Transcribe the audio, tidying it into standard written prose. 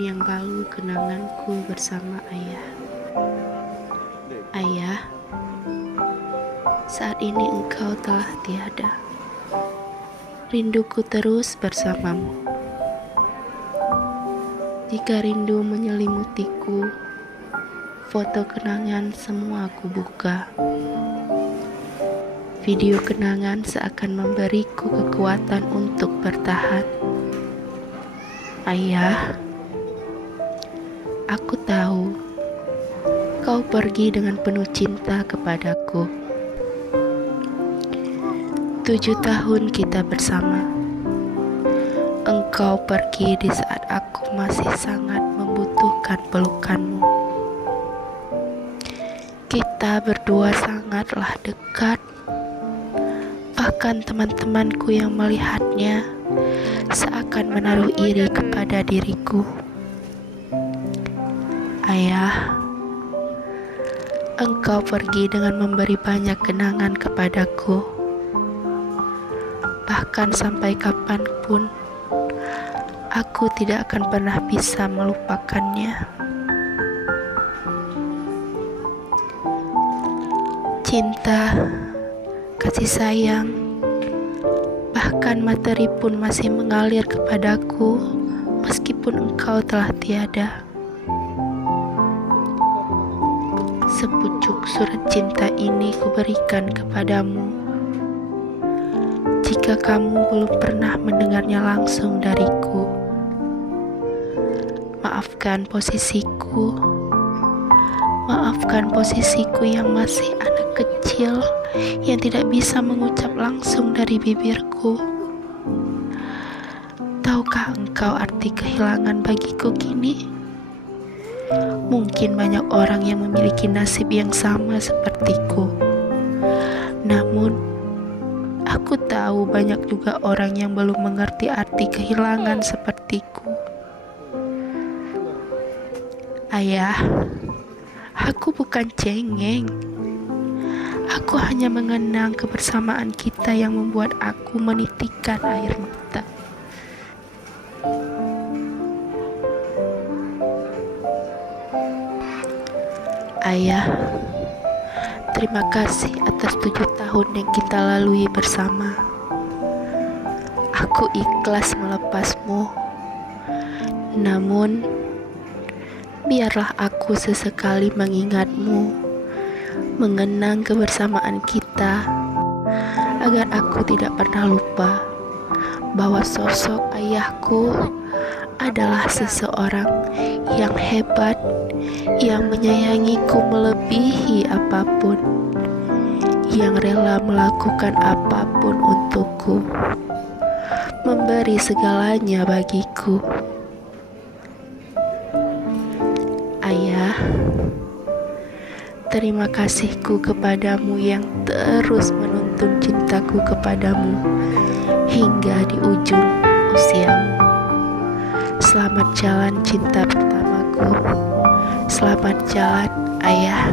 yang lalu kenanganku bersama ayah. Ayah, saat ini engkau telah tiada. Rinduku terus bersamamu. Jika rindu menyelimutiku, foto kenangan semua aku buka. Video kenangan seakan memberiku kekuatan untuk bertahan. Ayah, aku tahu kau pergi dengan penuh cinta kepadaku. 7 tahun kita bersama. Engkau pergi di saat aku masih sangat membutuhkan pelukanmu. Kita berdua sangatlah dekat. Bahkan teman-temanku yang melihatnya seakan menaruh iri kepada diriku. Ayah, engkau pergi dengan memberi banyak kenangan kepadaku. Bahkan sampai kapanpun, aku tidak akan pernah bisa melupakannya. Cinta, kasih sayang, bahkan materi pun masih mengalir kepadaku meskipun engkau telah tiada. Sepucuk surat cinta ini kuberikan kepadamu. Jika kamu belum pernah mendengarnya langsung dariku, maafkan posisiku yang masih anak kecil yang tidak bisa mengucap langsung dari bibirku. Tahukah engkau arti kehilangan bagiku kini? Mungkin banyak orang yang memiliki nasib yang sama sepertiku. Namun, aku tahu banyak juga orang yang belum mengerti arti kehilangan sepertiku. Ayah, aku bukan cengeng. Aku hanya mengenang kebersamaan kita yang membuat aku menitikkan air mata. Ayah, terima kasih atas 7 tahun yang kita lalui bersama. Aku ikhlas melepasmu. Namun, biarlah aku sesekali mengingatmu, mengenang kebersamaan kita, agar aku tidak pernah lupa bahwa sosok ayahku adalah seseorang yang hebat, yang menyayangiku melebihi apapun, yang rela melakukan apapun untukku, memberi segalanya bagiku. Ayah, terima kasihku kepadamu yang terus menuntun cintaku kepadamu hingga di ujung usiamu. Selamat jalan cinta pertamaku. Selamat jalan, Ayah.